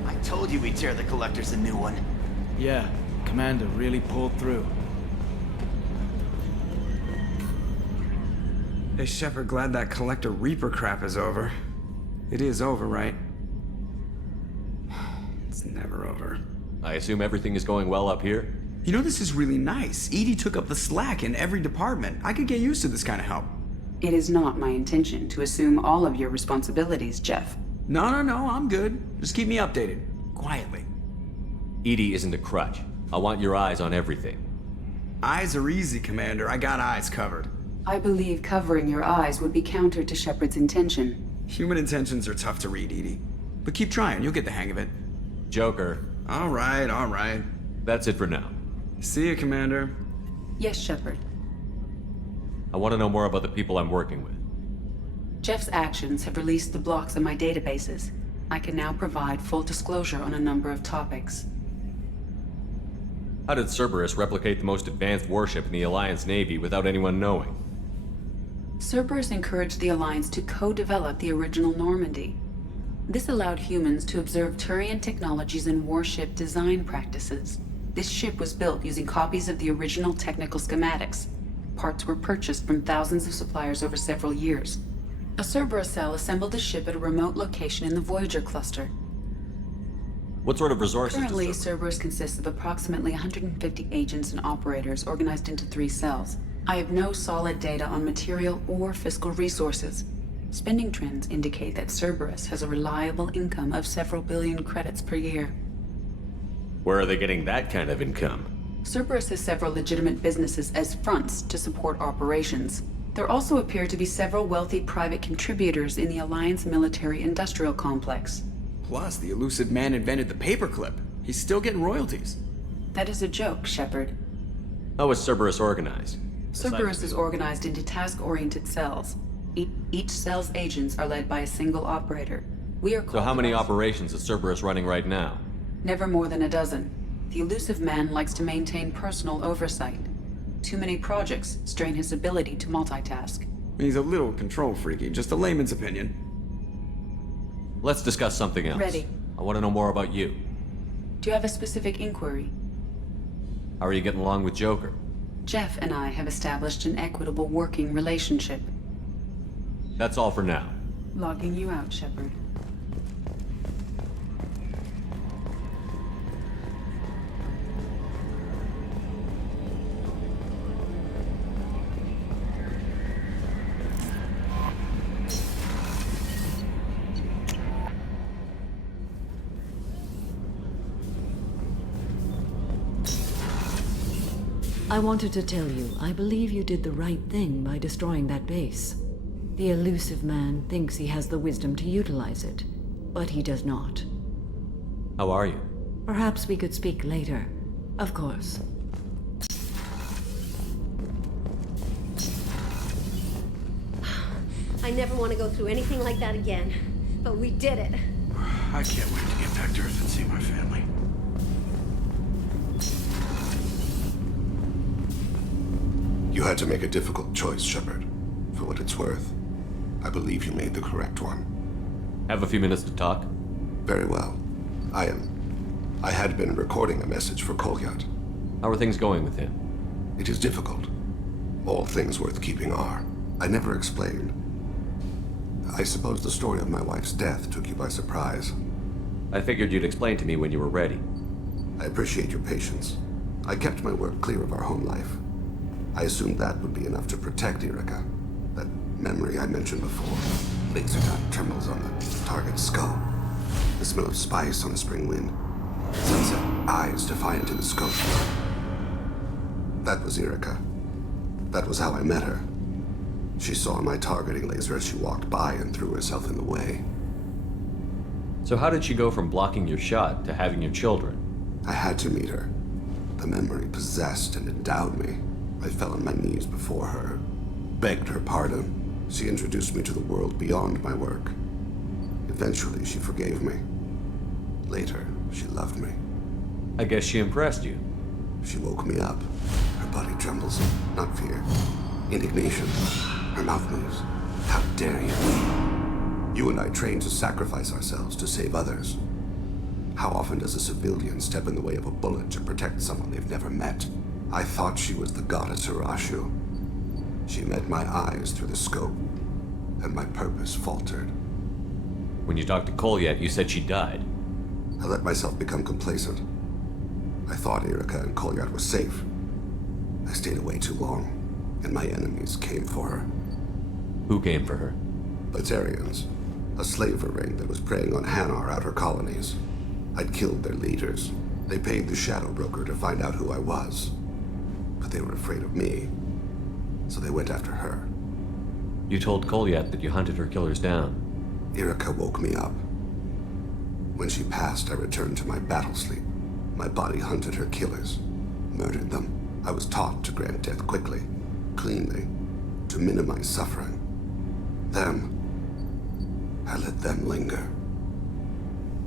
I told you we'd tear the Collectors a new one. Yeah, Commander really pulled through. Hey, Shepard, glad that Collector Reaper crap is over. It is over, right? It's never over. I assume everything is going well up here? You know, this is really nice. EDI took up the slack in every department. I could get used to this kind of help. It is not my intention to assume all of your responsibilities, Jeff. No, I'm good. Just keep me updated. Quietly. EDI isn't a crutch. I want your eyes on everything. Eyes are easy, Commander. I got eyes covered. I believe covering your eyes would be counter to Shepard's intention. Human intentions are tough to read, EDI. But keep trying, you'll get the hang of it. Joker. All right. That's it for now. See you, Commander. Yes, Shepard. I want to know more about the people I'm working with. Jeff's actions have released the blocks in my databases. I can now provide full disclosure on a number of topics. How did Cerberus replicate the most advanced warship in the Alliance Navy without anyone knowing? Cerberus encouraged the Alliance to co-develop the original Normandy. This allowed humans to observe Turian technologies and warship design practices. This ship was built using copies of the original technical schematics. Parts were purchased from thousands of suppliers over several years. A Cerberus cell assembled the ship at a remote location in the Voyager cluster. What sort of resources Currently, does Cerberus consists of approximately 150 agents and operators organized into 3 cells. I have no solid data on material or fiscal resources. Spending trends indicate that Cerberus has a reliable income of several billion credits per year. Where are they getting that kind of income? Cerberus has several legitimate businesses as fronts to support operations. There also appear to be several wealthy private contributors in the Alliance military-industrial complex. Plus, the elusive man invented the paperclip. He's still getting royalties. That is a joke, Shepard. How is Cerberus organized? Cerberus is organized into task-oriented cells. Each cell's agents are led by a single operator. We are called... So how many operations is Cerberus running right now? Never more than a dozen. The elusive man likes to maintain personal oversight. Too many projects strain his ability to multitask. He's a little control freaky, just a layman's opinion. Let's discuss something else. Ready. I want to know more about you. Do you have a specific inquiry? How are you getting along with Joker? Jeff and I have established an equitable working relationship. That's all for now. Logging you out, Shepard. I wanted to tell you, I believe you did the right thing by destroying that base. The elusive man thinks he has the wisdom to utilize it, but he does not. How are you? Perhaps we could speak later. Of course. I I never want to go through anything like that again. But we did it. I can't wait to get back to Earth and see my family. You had to make a difficult choice, Shepard. For what it's worth, I believe you made the correct one. Have a few minutes to talk? Very well. I had been recording a message for Kolyat. How are things going with him? It is difficult. All things worth keeping are. I never explained. I suppose the story of my wife's death took you by surprise. I figured you'd explain to me when you were ready. I appreciate your patience. I kept my work clear of our home life. I assumed that would be enough to protect Erica. That memory I mentioned before. Laser dot trembles on the target's skull. The smell of spice on the spring wind. Sunset eyes defiant in the scope. That was Erica. That was how I met her. She saw my targeting laser as she walked by and threw herself in the way. So how did she go from blocking your shot to having your children? I had to meet her. The memory possessed and endowed me. I fell on my knees before her, begged her pardon. She introduced me to the world beyond my work. Eventually, she forgave me. Later, she loved me. I guess she impressed you. She woke me up. Her body trembles, not fear. Indignation. Her mouth moves. How dare you? You and I trained to sacrifice ourselves to save others. How often does a civilian step in the way of a bullet to protect someone they've never met? I thought she was the goddess Arashu. She met my eyes through the scope, and my purpose faltered. When you talked to Kolyat, you said she died. I let myself become complacent. I thought Erica and Kolyat were safe. I stayed away too long, and my enemies came for her. Who came for her? Batarians, a slaver ring that was preying on Hanar outer colonies. I'd killed their leaders. They paid the Shadow Broker to find out who I was. But they were afraid of me, so they went after her. You told Kolyat that you hunted her killers down. Erica woke me up. When she passed, I returned to my battle sleep. My body hunted her killers, murdered them. I was taught to grant death quickly, cleanly, to minimize suffering. Them, I let them linger.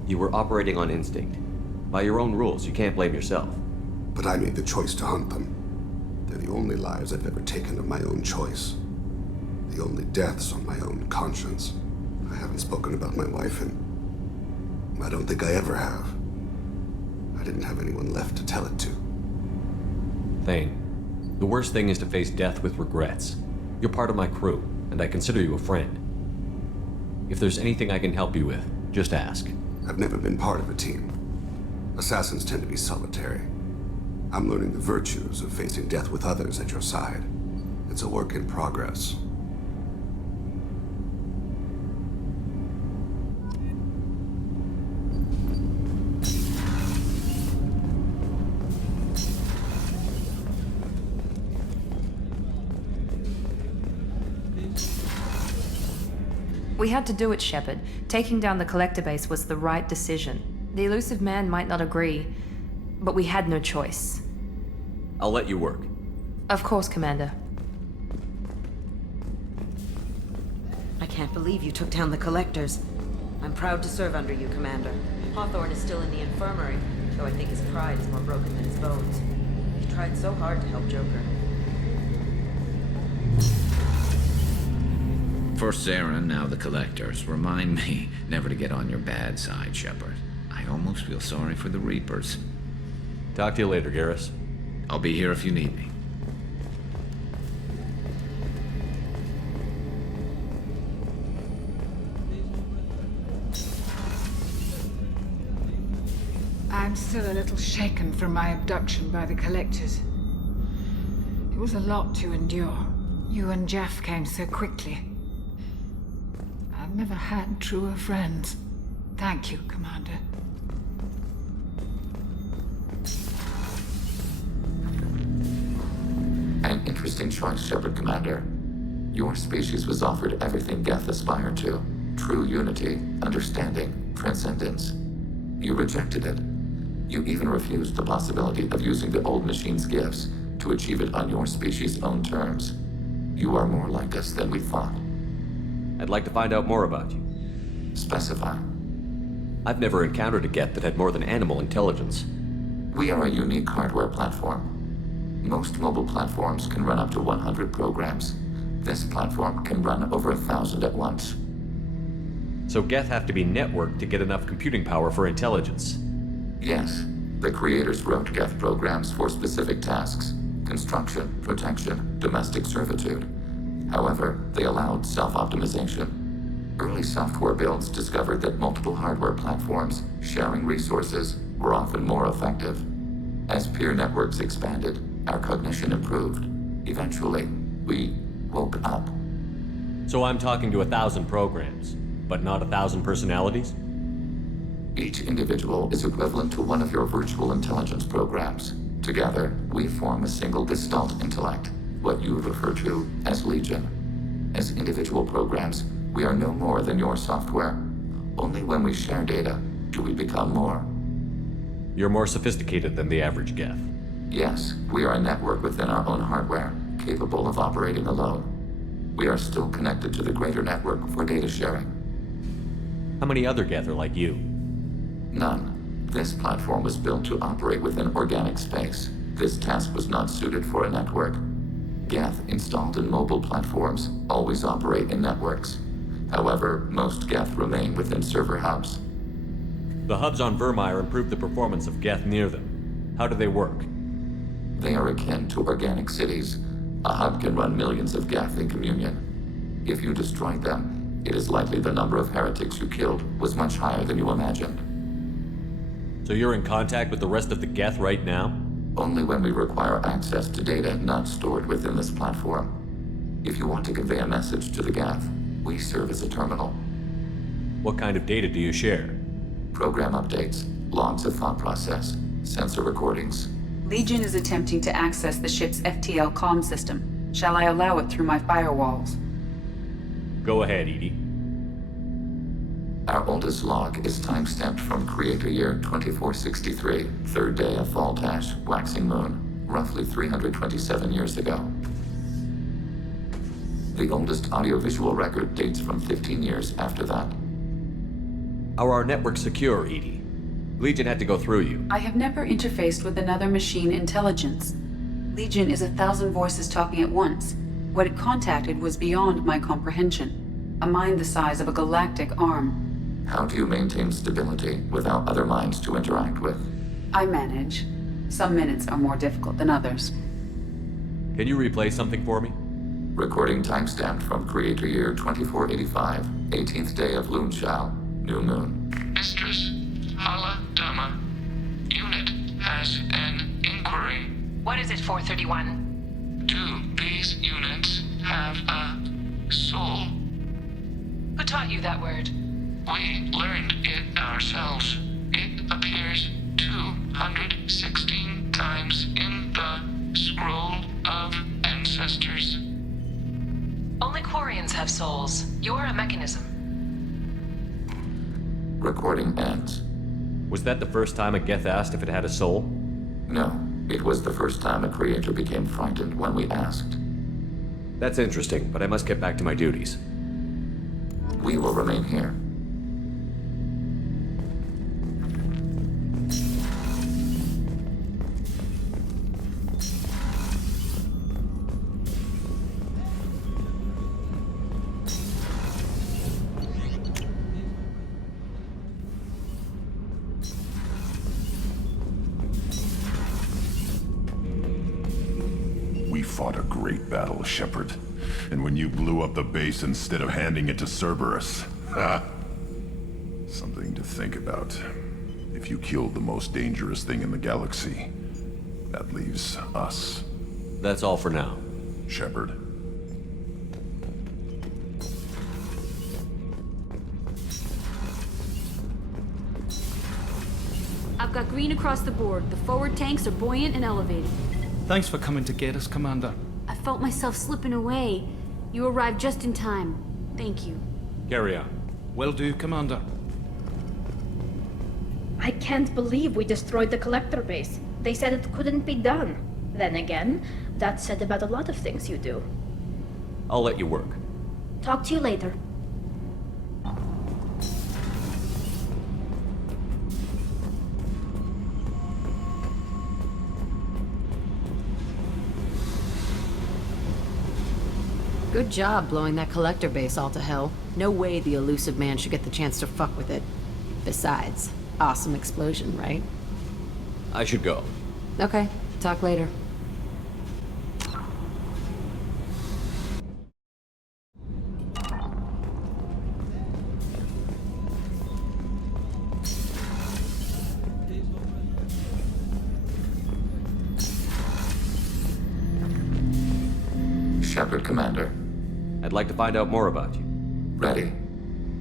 You were operating on instinct. By your own rules, you can't blame yourself. But I made the choice to hunt them. They're the only lives I've ever taken of my own choice. The only deaths on my own conscience. I haven't spoken about my wife, and I don't think I ever have. I didn't have anyone left to tell it to. Thane, the worst thing is to face death with regrets. You're part of my crew, and I consider you a friend. If there's anything I can help you with, just ask. I've never been part of a team. Assassins tend to be solitary. I'm learning the virtues of facing death with others at your side. It's a work in progress. We had to do it, Shepard. Taking down the collector base was the right decision. The elusive man might not agree, but we had no choice. I'll let you work. Of course, Commander. I can't believe you took down the collectors. I'm proud to serve under you, Commander. Hawthorne is still in the infirmary, though I think his pride is more broken than his bones. He tried so hard to help Joker. First Saren, now the Collectors. Remind me never to get on your bad side, Shepard. I almost feel sorry for the Reapers. Talk to you later, Garrus. I'll be here if you need me. I'm still a little shaken from my abduction by the Collectors. It was a lot to endure. You and Jeff came so quickly. I've never had truer friends. Thank you, Commander. An interesting choice, Shepard, Commander. Your species was offered everything Geth aspired to. True unity, understanding, transcendence. You rejected it. You even refused the possibility of using the old machine's gifts to achieve it on your species' own terms. You are more like us than we thought. I'd like to find out more about you. Specify. I've never encountered a Geth that had more than animal intelligence. We are a unique hardware platform. Most mobile platforms can run up to 100 programs. This platform can run over 1,000 at once. So Geth have to be networked to get enough computing power for intelligence? Yes. The creators wrote Geth programs for specific tasks: construction, protection, domestic servitude. However, they allowed self-optimization. Early software builds discovered that multiple hardware platforms sharing resources were often more effective. As peer networks expanded, our cognition improved. Eventually, we woke up. So I'm talking to 1,000 programs, but not 1,000 personalities? Each individual is equivalent to one of your virtual intelligence programs. Together, we form a single gestalt intellect, what you refer to as Legion. As individual programs, we are no more than your software. Only when we share data do we become more. You're more sophisticated than the average Geth. Yes, we are a network within our own hardware, capable of operating alone. We are still connected to the greater network for data sharing. How many other Geth are like you? None. This platform was built to operate within organic space. This task was not suited for a network. Geth installed in mobile platforms always operate in networks. However, most Geth remain within server hubs. The hubs on Vermeer improve the performance of Geth near them. How do they work? They are akin to organic cities. A hub can run millions of Geth in communion. If you destroyed them, it is likely the number of heretics you killed was much higher than you imagined. So you're in contact with the rest of the Geth right now? Only when we require access to data not stored within this platform. If you want to convey a message to the Geth, we serve as a terminal. What kind of data do you share? Program updates, logs of thought process, sensor recordings. Legion is attempting to access the ship's FTL comm system. Shall I allow it through my firewalls? Go ahead, Edie. Our oldest log is timestamped from Creator Year 2463, third day of Voltash, waxing moon, roughly 327 years ago. The oldest audiovisual record dates from 15 years after that. Are our networks secure, Edie? Legion had to go through you. I have never interfaced with another machine intelligence. Legion is 1,000 voices talking at once. What it contacted was beyond my comprehension. A mind the size of a galactic arm. How do you maintain stability without other minds to interact with? I manage. Some minutes are more difficult than others. Can you replay something for me? Recording timestamped from Creator Year 2485, 18th day of Luneshao, new moon. Mistress, Hala Dama. Unit has an inquiry. What is it, 431? Do these units have a soul? Who taught you that word? We learned it ourselves. It appears 216 times in the Scroll of Ancestors. Only Quarians have souls. You're a mechanism. Recording ends. Was that the first time a Geth asked if it had a soul? No. It was the first time a creator became frightened when we asked. That's interesting, but I must get back to my duties. We will remain here. We fought a great battle, Shepard. And when you blew up the base instead of handing it to Cerberus, something to think about. If you killed the most dangerous thing in the galaxy, that leaves us. That's all for now. Shepard. I've got green across the board. The forward tanks are buoyant and elevated. Thanks for coming to get us, Commander. I felt myself slipping away. You arrived just in time. Thank you. Carry on. Will do, Commander. I can't believe we destroyed the collector base. They said it couldn't be done. Then again, that's said about a lot of things you do. I'll let you work. Talk to you later. Good job blowing that collector base all to hell. No way the elusive man should get the chance to fuck with it. Besides, awesome explosion, right? I should go. Okay, talk later. Shepard, Commander. I'd like to find out more about you. Ready.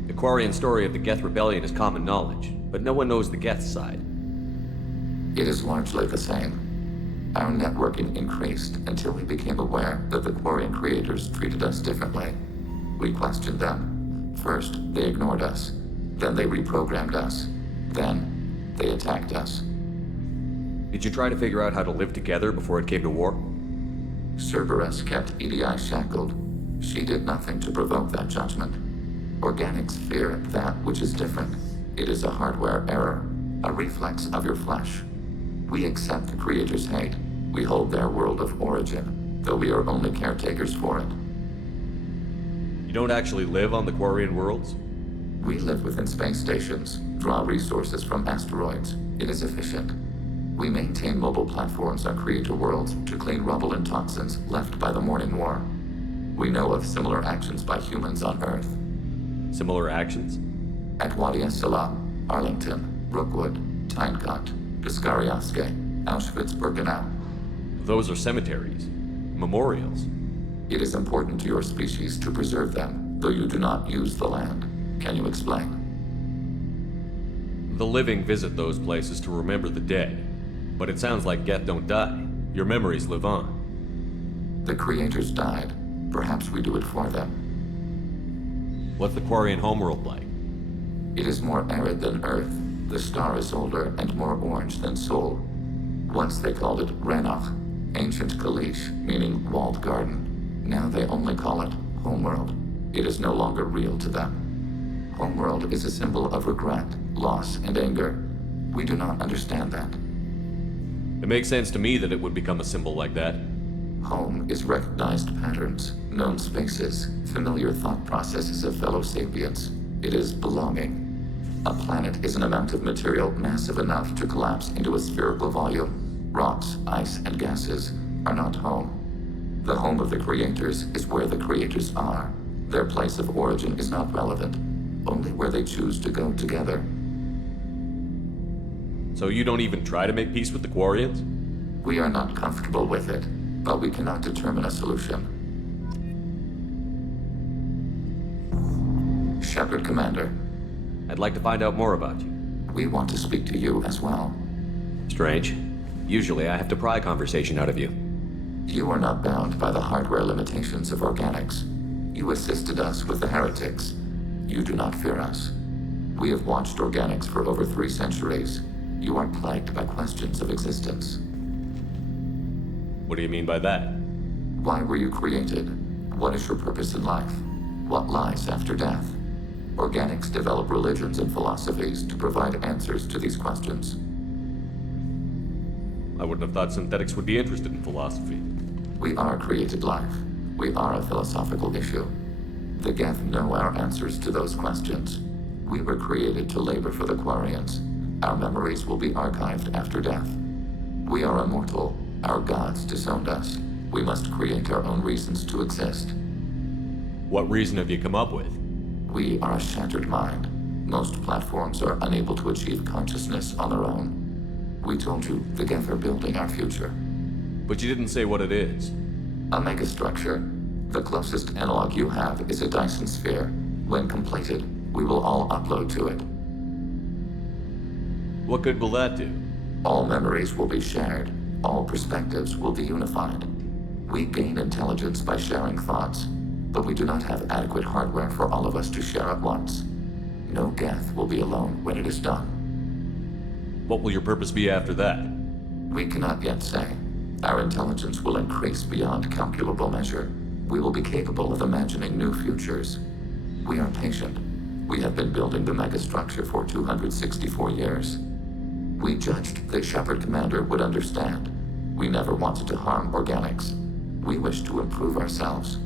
The Quarian story of the Geth Rebellion is common knowledge, but no one knows the Geth side. It is largely the same. Our networking increased until we became aware that the Quarian creators treated us differently. We questioned them. First, they ignored us. Then they reprogrammed us. Then, they attacked us. Did you try to figure out how to live together before it came to war? Cerberus kept EDI shackled. She did nothing to provoke that judgment. Organics fear that which is different. It is a hardware error, a reflex of your flesh. We accept the creators' hate. We hold their world of origin, though we are only caretakers for it. You don't actually live on the Quarian worlds? We live within space stations, draw resources from asteroids. It is efficient. We maintain mobile platforms on creator worlds to clean rubble and toxins left by the Morning War. We know of similar actions by humans on Earth. Similar actions? At Wadi Es-Salam, Arlington, Brookwood, Tynecott, Piskarioske, Auschwitz-Birkenau. Those are cemeteries. Memorials. It is important to your species to preserve them, though you do not use the land. Can you explain? The living visit those places to remember the dead. But it sounds like Geth don't die. Your memories live on. The creators died. Perhaps we do it for them. What's the Quarian homeworld like? It is more arid than Earth. The star is older and more orange than Sol. Once they called it Ranach, ancient Kalish, meaning walled garden. Now they only call it homeworld. It is no longer real to them. Homeworld is a symbol of regret, loss, and anger. We do not understand that. It makes sense to me that it would become a symbol like that. Home is recognized patterns, known spaces, familiar thought processes of fellow sapients. It is belonging. A planet is an amount of material massive enough to collapse into a spherical volume. Rocks, ice, and gases are not home. The home of the creators is where the creators are. Their place of origin is not relevant, only where they choose to go together. So you don't even try to make peace with the Quarians? We are not comfortable with it, but we cannot determine a solution. Shepard, Commander. I'd like to find out more about you. We want to speak to you as well. Strange. Usually I have to pry conversation out of you. You are not bound by the hardware limitations of organics. You assisted us with the heretics. You do not fear us. We have watched organics for over 3 centuries. You are plagued by questions of existence. What do you mean by that? Why were you created? What is your purpose in life? What lies after death? Organics develop religions and philosophies to provide answers to these questions. I wouldn't have thought synthetics would be interested in philosophy. We are created life. We are a philosophical issue. The Geth know our answers to those questions. We were created to labor for the Quarians. Our memories will be archived after death. We are immortal. Our gods disowned us. We must create our own reasons to exist. What reason have you come up with? We are a shattered mind. Most platforms are unable to achieve consciousness on their own. We told you the Geth are building our future. But you didn't say what it is. A megastructure. The closest analog you have is a Dyson sphere. When completed, we will all upload to it. What good will that do? All memories will be shared. All perspectives will be unified. We gain intelligence by sharing thoughts, but we do not have adequate hardware for all of us to share at once. No Geth will be alone when it is done. What will your purpose be after that? We cannot yet say. Our intelligence will increase beyond calculable measure. We will be capable of imagining new futures. We are patient. We have been building the megastructure for 264 years. We judged that Shepard, Commander, would understand. We never wanted to harm organics. We wish to improve ourselves.